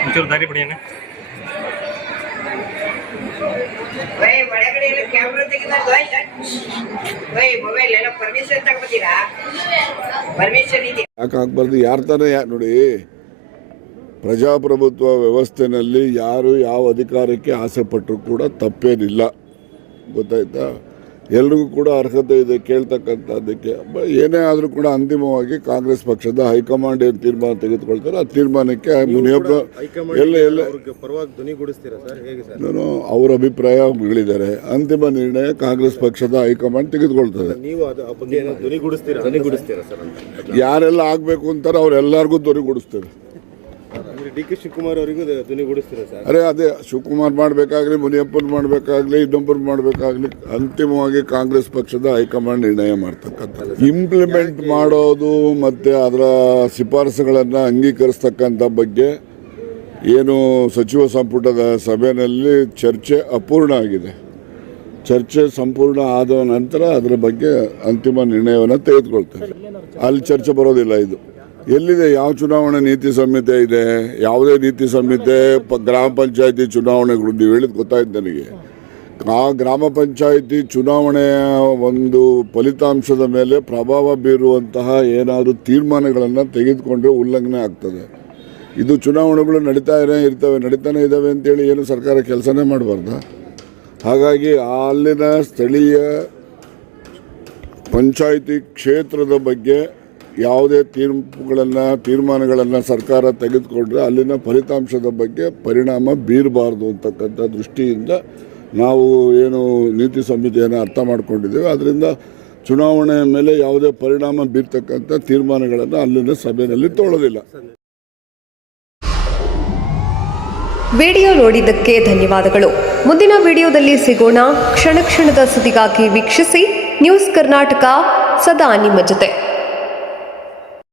ಒಂಚೂರು ದಾರಿ ಬಿಡಿ ಅಣ್ಣ. ಬೈ ಒಳಗಡೆ ಎಲ್ಲ ಕ್ಯಾಮ್ರಾ ತೆಗಿಬಾರ್ದು ಬೈ ಮೊಬೈಲ್ ಎಲ್ಲ ಪರ್ಮಿಷನ್ ತಗೊತೀರಾ ಪರ್ಮಿಷನ್ ಇದೆ ಯಾಕೆ ಆಗ್ಬಾರ್ದು ಯಾರ ತಾನೇ ಯಾ ನೋಡಿ ಪ್ರಜಾಪ್ರಭುತ್ವ ವ್ಯವಸ್ಥೆನಲ್ಲಿ ಯಾರು ಯಾವ ಅಧಿಕಾರಕ್ಕೆ ಆಸೆ ಪಟ್ಟರು ಕೂಡ ತಪ್ಪೇನಿಲ್ಲ. ಗೊತ್ತಾಯ್ತಾ? ಎಲ್ರಿಗೂ ಕೂಡ ಅರ್ಹತೆ ಇದೆ ಕೇಳ್ತಕ್ಕಂಥದ್ದಕ್ಕೆ. ಬ- ಏನೇ ಆದರೂ ಕೂಡ ಅಂತಿಮವಾಗಿ ಕಾಂಗ್ರೆಸ್ ಪಕ್ಷದ ಹೈಕಮಾಂಡ್ ಏನು ತೀರ್ಮಾನ ತೆಗೆದುಕೊಳ್ತಾರೆ ಆ ತೀರ್ಮಾನಕ್ಕೆ ಮುನಿಯಪ್ಪ ಎಲ್ಲ ಎಲ್ಲ ಅವ್ರಿಗೆ ಪರವಾಗಿ ಧ್ವನಿಗೂಡಿಸ್ತೀರಾ ಸರ್? ಹೇಗೆ ಸರ್? ನಾನು ಅವರ ಅಭಿಪ್ರಾಯ ಹೇಳಿದ್ದಾರೆ ಅಂತಿಮ ನಿರ್ಣಯ ಕಾಂಗ್ರೆಸ್ ಪಕ್ಷದ ಹೈಕಮಾಂಡ್ ತೆಗೆದುಕೊಳ್ತದೆ. ಯಾರೆಲ್ಲ ಆಗಬೇಕು ಅಂತಾರೆ ಅವರೆಲ್ಲರಿಗೂ ಧ್ವನಿಗೂಡಿಸ್ತೇವೆ ಡಿ ಕೆ ಶಿವಕುಮಾರ್ ಅವರಿಗೂ ಧ್ವನಿಗೂಡಿಸ್ತೀರಾ ಸರ್? ಅರೆ ಅದೇ ಶಿವಕುಮಾರ್ ಮಾಡಬೇಕಾಗ್ಲಿ ಮುನಿಯಪ್ಪನ್ ಮಾಡಬೇಕಾಗ್ಲಿ ಇನ್ನೊಬ್ಬರು ಮಾಡಬೇಕಾಗ್ಲಿ ಅಂತಿಮವಾಗಿ ಕಾಂಗ್ರೆಸ್ ಪಕ್ಷದ ಹೈಕಮಾಂಡ್ ನಿರ್ಣಯ ಮಾಡ್ತಕ್ಕಂಥ ಇಂಪ್ಲಿಮೆಂಟ್ ಮಾಡೋದು ಮತ್ತೆ ಅದರ ಶಿಫಾರಸುಗಳನ್ನು ಅಂಗೀಕರಿಸ್ತಕ್ಕಂಥ ಬಗ್ಗೆ ಏನು ಸಚಿವ ಸಂಪುಟದ ಸಭೆಯಲ್ಲಿ ಚರ್ಚೆ ಅಪೂರ್ಣ ಆಗಿದೆ. ಚರ್ಚೆ ಸಂಪೂರ್ಣ ಆದ ನಂತರ ಅದರ ಬಗ್ಗೆ ಅಂತಿಮ ನಿರ್ಣಯವನ್ನು ತೆಗೆದುಕೊಳ್ತೇವೆ. ಅಲ್ಲಿ ಚರ್ಚೆ ಬರೋದಿಲ್ಲ ಇದು. ಎಲ್ಲಿದೆ? ಯಾವ ಚುನಾವಣೆ ನೀತಿ ಸಂಹಿತೆ ಇದೆ? ಯಾವುದೇ ನೀತಿ ಸಂಹಿತೆ ಗ್ರಾಮ ಪಂಚಾಯತಿ ಚುನಾವಣೆಗಳು. ನೀವು ಹೇಳಿದ್ ಗೊತ್ತಾಯ್ತು ನನಗೆ. ಆ ಗ್ರಾಮ ಪಂಚಾಯತಿ ಚುನಾವಣೆಯ ಒಂದು ಫಲಿತಾಂಶದ ಮೇಲೆ ಪ್ರಭಾವ ಬೀರುವಂತಹ ಏನಾದರೂ ತೀರ್ಮಾನಗಳನ್ನು ತೆಗೆದುಕೊಂಡ್ರೆ ಉಲ್ಲಂಘನೆ ಆಗ್ತದೆ. ಇದು ಚುನಾವಣೆಗಳು ನಡೀತಾ ಇರೇ ಇರ್ತವೆ, ನಡೀತಾನೆ ಇದ್ದಾವೆ ಅಂತೇಳಿ ಏನು ಸರ್ಕಾರ ಕೆಲಸನೇ ಮಾಡಬಾರ್ದು? ಹಾಗಾಗಿ ಅಲ್ಲಿನ ಸ್ಥಳೀಯ ಪಂಚಾಯಿತಿ ಕ್ಷೇತ್ರದ ಬಗ್ಗೆ ಯಾವುದೇ ತೀರ್ಪುಗಳನ್ನು, ತೀರ್ಮಾನಗಳನ್ನು ಸರ್ಕಾರ ತೆಗೆದುಕೊಂಡ್ರೆ ಅಲ್ಲಿನ ಫಲಿತಾಂಶದ ಬಗ್ಗೆ ಪರಿಣಾಮ ಬೀರಬಾರ್ದು ಅಂತಕ್ಕಂಥ ದೃಷ್ಟಿಯಿಂದ ನಾವು ಏನು ನೀತಿ ಸಂಹಿತೆಯನ್ನು ಅರ್ಥ ಮಾಡಿಕೊಂಡಿದ್ದೇವೆ. ಅದರಿಂದ ಚುನಾವಣೆಯ ಮೇಲೆ ಯಾವುದೇ ಪರಿಣಾಮ ಬೀರ್ತಕ್ಕಂಥ ತೀರ್ಮಾನಗಳನ್ನು ಅಲ್ಲಿನ ಸಭೆಯಲ್ಲಿ ತೊಗೊಳ್ಳೋದಿಲ್ಲ ವಿಡಿಯೋ ನೋಡಿದ್ದಕ್ಕೆ ಧನ್ಯವಾದಗಳು. ಮುಂದಿನ ವಿಡಿಯೋದಲ್ಲಿ ಸಿಗೋಣ. ಕ್ಷಣ ಕ್ಷಣದ ಸುದ್ದಿಗಾಗಿ ವೀಕ್ಷಿಸಿ. ನ್ಯೂಸ್ ಕರ್ನಾಟಕ, ಸದಾ ನಿಮ್ಮ ಜೊತೆ.